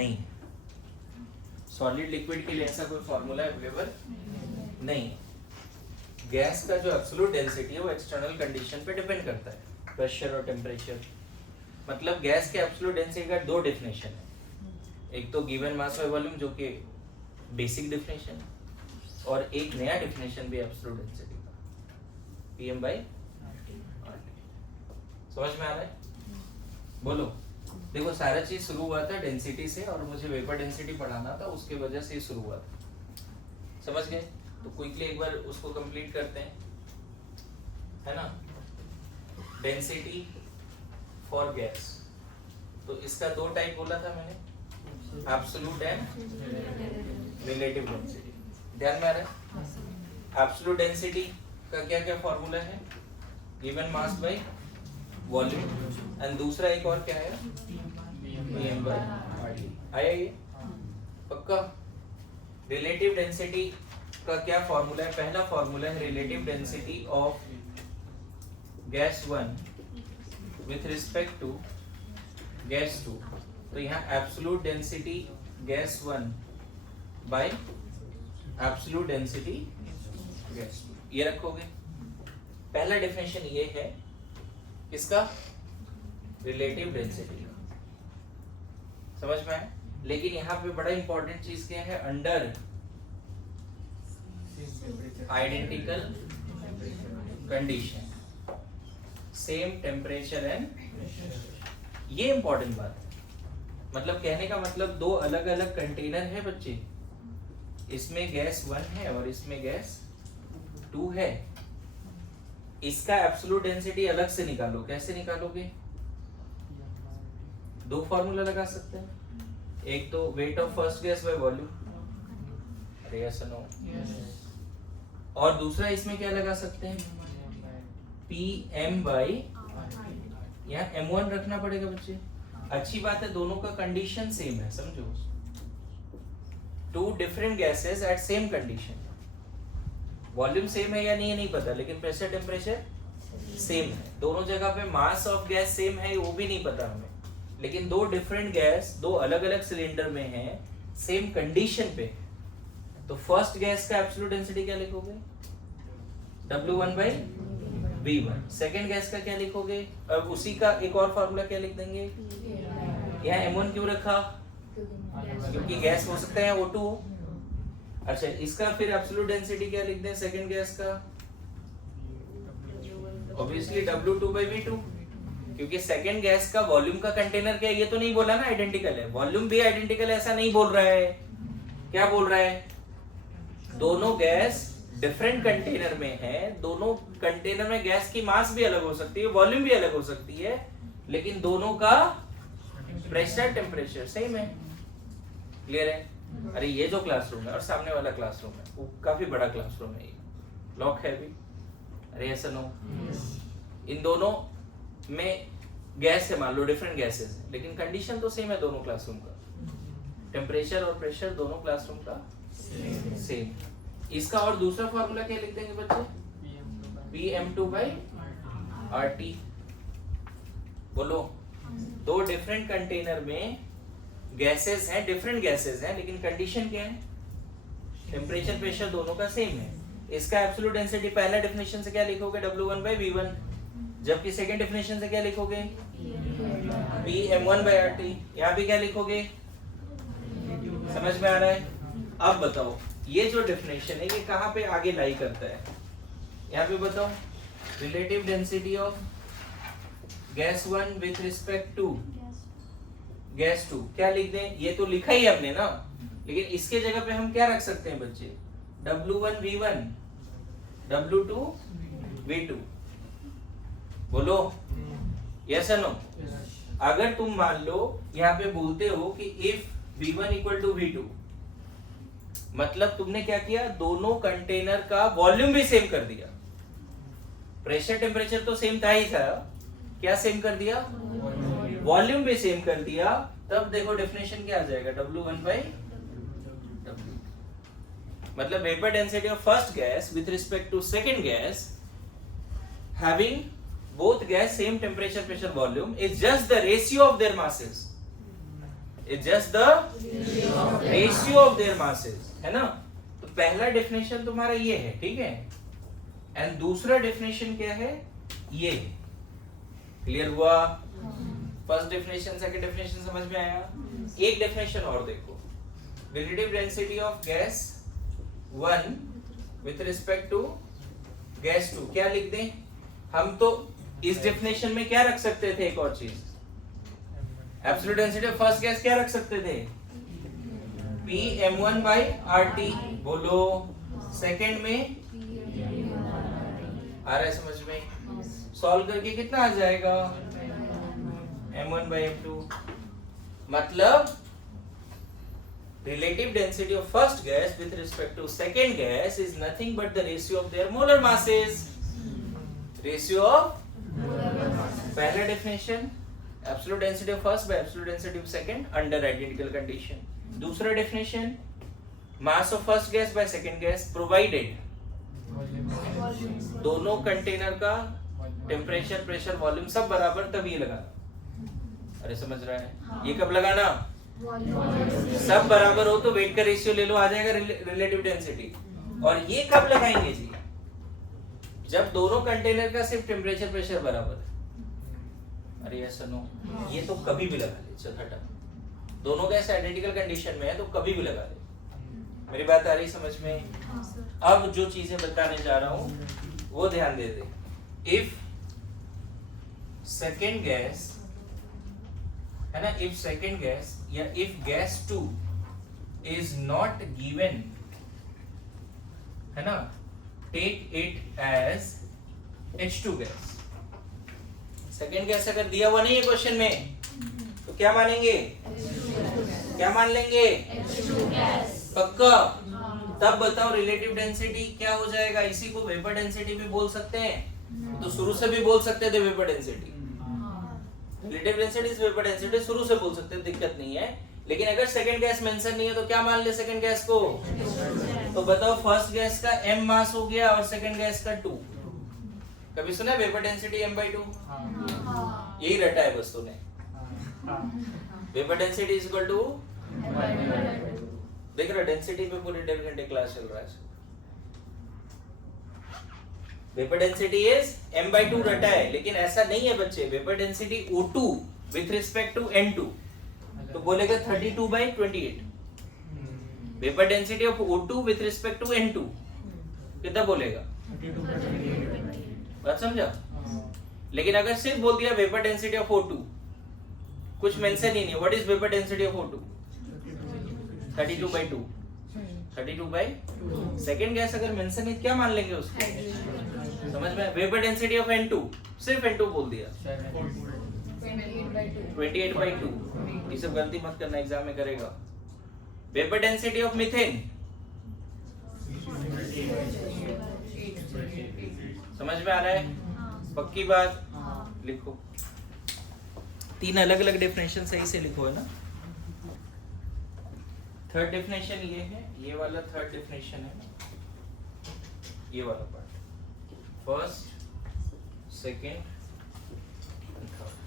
नहीं। Solid liquid के लिए ऐसा कोई फॉर्मूला अवेलेबल नहीं। गैस का जो एब्सोल्यूट डेंसिटी है वो एक्सटर्नल कंडीशन पे डिपेंड करता है, प्रेशर और टेम्परेचर। मतलब गैस के एब्सोल्यूट डेंसिटी का दो डेफिनेशन है, एक तो गिवन मास बाय वॉल्यूम जो कि बेसिक डेफिनेशन है, और एक नया डेफिनेशन भी एब्सोल्यूट डेंसिटी का, पीएम बाय आरटी। समझ में आ रहा है? बोलो। देखो सारा चीज शुरू हुआ था डेंसिटी से, और मुझे वेपर डेंसिटी पढ़ाना था, उसके वजह से ही शुरू हुआ था। समझ गए? तो क्विकली एक बार उसको कंप्लीट करते हैं, है ना। डेंसिटी फॉर गैस, तो इसका दो टाइप बोला था मैंने, एब्सोल्यूट एंड रिलेटिव डेंसिटी। ध्यान में आ रहा है? एब्सोल्यूट डेंसिटी का क्या क्या फॉर्मूला है? Given mass by volume, and दूसरा एक और क्या है? PM by RT. आया ये? पक्का? रिलेटिव डेंसिटी का क्या फॉर्मूला है? पहला फॉर्मूला है relative density of gas 1 with respect to gas 2। तो यहाँ absolute density gas 1 by absolute density gas 2, ये रखोगे। पहला डेफिनेशन ये है इसका रिलेटिव डेंसिटी का। समझ में आया? लेकिन यहाँ पे बड़ा इंपॉर्टेंट चीज क्या है? Under identical condition, same temperature and, ये इंपॉर्टेंट बात है। मतलब कहने का मतलब दो अलग अलग कंटेनर है बच्चे, इसमें गैस 1 है और इसमें गैस 2 है। इसका एब्सोल्यूट डेंसिटी अलग से निकालो। कैसे निकालोगे? दो फॉर्मूला लगा सकते हैं, एक तो weight of first gas by volume, अरे यस नो, और दूसरा इसमें क्या लगा सकते हैं? पीएम बाय, यहाँ m1 रखना पड़ेगा बच्चे। अच्छी बात है, दोनों का कंडीशन सेम है, समझो। Two different gases at same condition. Volume same है या नहीं है नहीं पता, लेकिन प्रेशर टेम्परेचर सेम है। दोनों जगह पे मास ऑफ गैस सेम है वो भी नहीं पता हमें, लेकिन दो डिफरेंट गैस दो अलग अलग सिलेंडर में है, सेम कंडीशन पे। तो फर्स्ट गैस का एब्सोल्यूट डेंसिटी क्या लिखोगे? W1 by V1। Second gas का क्या लिखोगे? अब उसी का एक और फार्मूला क्या लिख देंगे? यहाँ M1 क्यों रखा? क्योंकि गैस हो सकता है O2 हो। अच्छा, इसका फिर एब्सोल्यूट डेंसिटी क्या लिख दें सेकंड गैस का? ऑब्वियसली W2 by V2, क्योंकि सेकंड गैस का वॉल्यूम का कंटेनर क्या है? ये तो नहीं बोला ना आइडेंटिकल है, वॉल्यूम भी आइडेंटिकल है ऐसा नहीं बोल रहा है। क्या बोल रहा है? दोनों गैस डिफरेंट कंटेनर में है, दोनों कंटेनर में गैस की मास भी अलग हो सकती है, वॉल्यूम भी अलग हो सकती है, लेकिन दोनों का प्रेशर टेम्परेचर सेम है। क्लियर है? अरे ये जो क्लासरूम है और सामने वाला क्लासरूम है वो काफी बड़ा क्लासरूम है, ये लॉक है भी। अरे ऐसा नो, इन दोनों में गैस है, मान लो डिफरेंट गैसेस है, लेकिन कंडीशन तो सेम है दोनों क्लासरूम का। टेम्परेचर और प्रेशर दोनों क्लासरूम का सेम। इसका और दूसरा फॉर्मूला क्या लिख देंगे बच्चे? PM2 by RT। बोलो। दो डिफरेंट कंटेनर में गैसेस हैं, डिफरेंट गैसेस हैं, लेकिन कंडीशन क्या है? टेम्परेचर प्रेशर दोनों का सेम है। इसका एब्सोल्यूट डेंसिटी पहला डेफिनेशन से क्या लिखोगे? W1 by V1, जबकि सेकंड डेफिनेशन से क्या लिखोगे? PM1 by RT। यहाँ भी क्या लिखोगे? समझ में आ रहा है? अब बताओ ये जो डेफिनेशन है ये कहाँ पे आगे लाई करता है? यहाँ पे बताओ, relative density of gas 1 with respect to gas 2, क्या लिख दें? ये तो लिखा ही हमने ना, लेकिन इसके जगह पे हम क्या रख सकते हैं बच्चे? W1 V1, W2 V2। बोलो यस नो। अगर तुम मान लो यहाँ पे बोलते हो कि if V1 equal to V2, मतलब तुमने क्या किया? दोनों कंटेनर का वॉल्यूम भी सेम कर दिया, प्रेशर टेम्परेचर तो सेम था ही था, क्या सेम कर दिया? वॉल्यूम भी सेम कर दिया। तब देखो डेफिनेशन क्या आ जाएगा? W1 by W। मतलब vapour density of first gas with respect to second gas having both gas same temperature pressure volume is just the ratio of their masses, is just the ratio of their masses, है ना। तो पहला definition तुम्हारा ये है, ठीक है। And दूसरा डेफिनेशन क्या है, ये। क्लियर हुआ? फर्स्ट डेफिनेशन सेकंड डेफिनेशन समझ में आया? एक डेफिनेशन और देखो, relative density of gas 1 with respect to gas 2। क्या लिख दें हम? तो इस डेफिनेशन में क्या रख सकते थे? एक और चीज, absolute density of first gas क्या रख सकते थे? P m1 by RT। बोलो सेकंड में आ रहा है समझ में? सॉल्व करके कितना आ जाएगा? m1 by m2। मतलब relative density of first gas with respect to second gas is nothing but the ratio of their molar masses। ratio of पहला definition, absolute density of first by absolute density of second under identical condition। दूसरा definition, mass of first gas by second gas provided दोनों container का temperature, pressure, volume सब बराबर, तब ये लगाना। अरे समझ रहा है? ये कब लगाना? सब बराबर हो तो वेट का रेशियो ले लो, आ जाएगा रिलेटिव डेंसिटी। और ये कब लगाएंगे जी? जब दोनों कंटेनर का सिर्फ टेम्परेचर, प्रेशर बराबर। अरे ऐसा नो, ये तो कभी भी लगा ले। चौथा, दोनों गैस आइडेंटिकल कंडीशन में है तो कभी भी लगा ले। मेरी बात आ रही समझ में? अब जो चीजें बताने जा रहा हूं वो ध्यान दे दे। इफ सेकेंड गैस, है ना, इफ सेकेंड गैस या if gas 2 is not given, है ना, take it as H2 gas. Second gas अगर दिया हुआ नहीं है क्वेश्चन में तो क्या मानेंगे? क्या मान लेंगे? पक्का? तब बताओ रिलेटिव डेंसिटी क्या हो जाएगा? इसी को वेपर डेंसिटी भी बोल सकते हैं, तो शुरू से भी बोल सकते थे vapour density. Relative density is vapour density, शुरू से बोल सकते हैं, दिक्कत नहीं है। लेकिन अगर सेकंड गैस मेंशन नहीं है तो क्या मान ले सेकंड गैस को? तो बताओ फर्स्ट गैस का m मास हो गया और सेकंड गैस का 2। कभी सुना वेपर डेंसिटी m/2? यही रटा है बस तूने। Vapour density is equal to, देख रहा डेंसिटी पे पूरे 1.5 घंटे क्लास चल रहा है। वेपर डेंसिटी इज m/2 रटा है, लेकिन ऐसा नहीं है बच्चे। Vapour density O2 with respect to N2 तो बोलेगा 32/28। Vapour density of O2 with respect to N2 कितना बोलेगा? 32/28। बात समझा? लेकिन अगर सिर्फ बोल दिया वेपर डेंसिटी ऑफ O2, कुछ मेंशन ही नहीं, what is vapour density of O2? 32/2। 32/2। Second gas अगर मेंशन है क्या मान लेंगे उसको? समझ में? वेपर डेंसिटी ऑफ N2, सिर्फ N2 बोल दिया 28/2। ये सब गलती मत करना, एग्जाम में करेगा। वेपर डेंसिटी ऑफ मीथेन, समझ में आ रहा है? पक्की बात? लिखो, 3 अलग अलग डेफिनेशन सही से लिखो, है ना। थर्ड डेफिनेशन ये है, ये वाला थर्ड डेफिनेशन है, ये वाला part, first, second and third.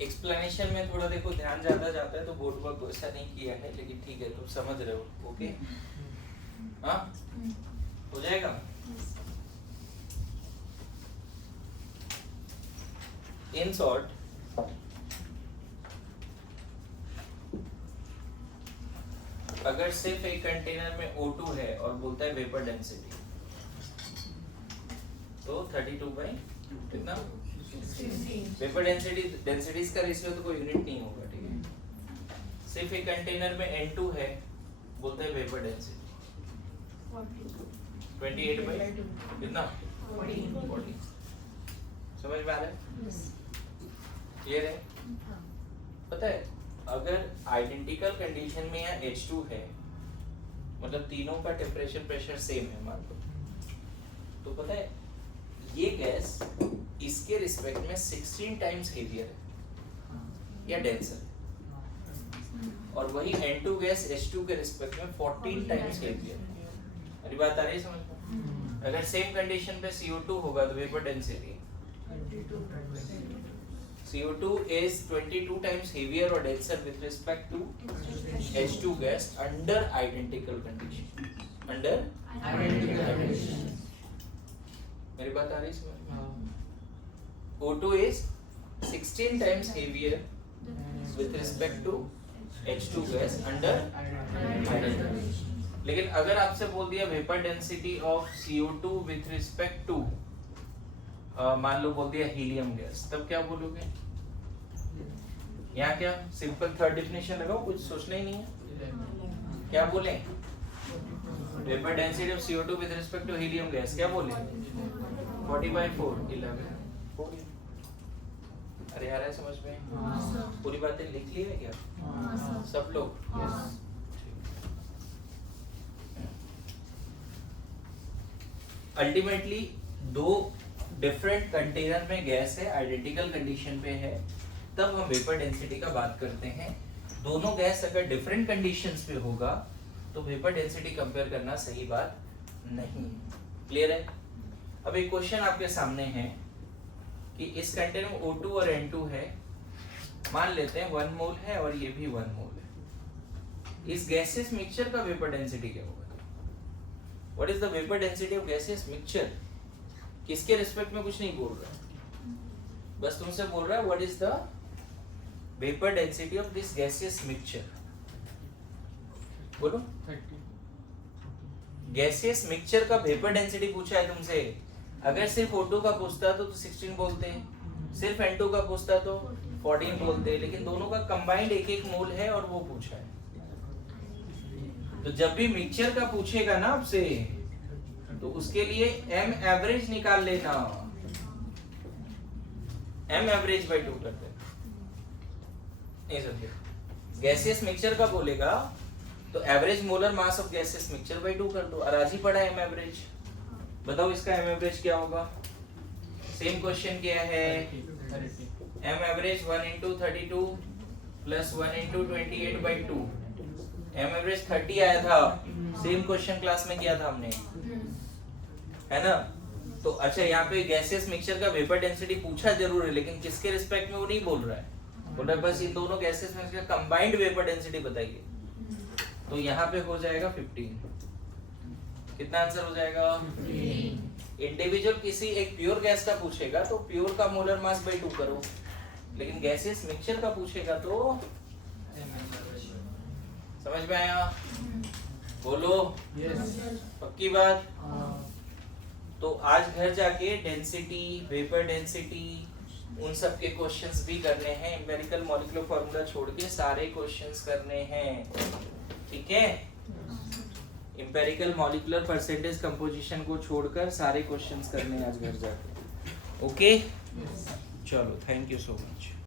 Explanation में थोड़ा देखो ध्यान ज्यादा जाता है तो बोर्ड वर्क वैसा नहीं किया है, लेकिन ठीक है, तुम समझ रहे हो। ओके, हाँ हो जाएगा। इन शॉर्ट, अगर सिर्फ एक कंटेनर में O2 है और बोलता है वेपर डेंसिटी, तो 32/2 कितना? वेपर डेंसिटी, डेंसिटीज का रेशियो तो कोई यूनिट नहीं होगा, ठीक है। सिर्फ एक कंटेनर में N2 है, बोलते हैं वेपर डेंसिटी 28/2 कितना? 40। समझ में आ रहा है? क्लियर है? पता है अगर आइडेंटिकल कंडीशन में या H2 है, मतलब तीनों का टेम्परेचर प्रेशर सेम है मान लो, तो पता है ये गैस इसके रिस्पेक्ट में 16 टाइम्स हेवियर है या डेंसर है। और वही N2 गैस H2 के रिस्पेक्ट में 14 टाइम्स हेवियर है। मेरी बात आ रही है समझ में? अगर सेम कंडीशन पे CO2 होगा तो vapour density CO2 is 22 times heavier or denser with respect to H2 gas under identical condition. Under identical condition. मेरी बात आ रही है समझ में? O2 is 16 times heavier with respect to H2 gas under identical condition. लेकिन अगर आपसे बोल दिया vapour density of CO2 with respect to मान लो बोल दिया हीलियम गैस, तब क्या बोलोगे? यहाँ क्या सिंपल थर्ड डेफिनेशन लगाओ, कुछ सोचना ही नहीं है। क्या बोले? Vapour density of CO2 with respect to helium gas क्या बोले? 40/4 11। अरे आ रहा है समझ में? पूरी बातें लिख ली है क्या सब लोग? अल्टीमेटली दो डिफरेंट कंटेनर में गैस है, आइडेंटिकल कंडीशन पे है, तब हम वेपर डेंसिटी का बात करते हैं। दोनों गैस अगर डिफरेंट कंडीशंस पे होगा तो वेपर डेंसिटी कंपेयर करना सही बात नहीं। क्लियर है? अब एक क्वेश्चन आपके सामने है कि इस कंटेनर में O2 और N2 है, मान लेते हैं 1 मोल है और ये भी 1 मोल है। इस गैसियस मिक्सचर का वेपर डेंसिटी क्या होगा? What is the vapor density of gaseous mixture? किसके रिस्पेक्ट में कुछ नहीं बोल रहा है, बस तुमसे बोल रहा है what is the vapor density of this gaseous mixture? बोलो। गैसियस मिक्सचर का वेपर डेंसिटी पूछा है तुमसे। अगर सिर्फ O2 का पूछता तो 16 बोलते, सिर्फ N2 का पूछता तो 14 बोलते, लेकिन दोनों का कंबाइंड 1-1 मोल है और वो पूछा है। तो जब भी मिक्सचर का पूछेगा ना आपसे तो उसके लिए m एवरेज निकाल लेना। m एवरेज बाय 2 करते हैं, नहीं समझे? गैसियस मिक्सचर का बोलेगा तो average molar mass of gaseous mixture by 2 कर दो। और आज ही पढ़ा m एवरेज, बताओ इसका m एवरेज क्या होगा? सेम क्वेश्चन क्या है? m average 1 into 32 plus 1 into 28/2। m average 30 आया था, सेम क्वेश्चन क्लास में किया था हमने, है ना? तो अच्छा यहाँ पे गैसियस मिक्सचर का वेपर डेंसिटी पूछा जरूर है, लेकिन किसके रिस्पेक्ट में वो नहीं बोल रहा है, बोल रहा है बस इन दोनों गैसियस मिक्सचर का कंबाइंड वेपर डेंसिटी बताइए। तो यहाँ पे हो जाएगा 15। कितना आंसर हो जाएगा? 15। इंडिविजुअल किसी एक प्योर गैस का पूछेगा तो प्योर का मोलर मास बाय 2 करो, लेकिन गैसियस मिक्सचर का पूछेगा तो समझ में आया? बोलो yes. पक्की बात? तो आज घर जाके डेंसिटी, वेपर डेंसिटी, उन सब के क्वेश्चंस भी करने हैं। एम्पिरिकल मॉलिक्यूलर फार्मूला छोड़ के सारे क्वेश्चंस करने हैं, ठीक है? एम्पिरिकल मॉलिक्यूलर परसेंटेज कंपोजिशन को छोड़कर सारे क्वेश्चंस करने हैं आज घर जाके। ओके चलो, थैंक यू सो मच।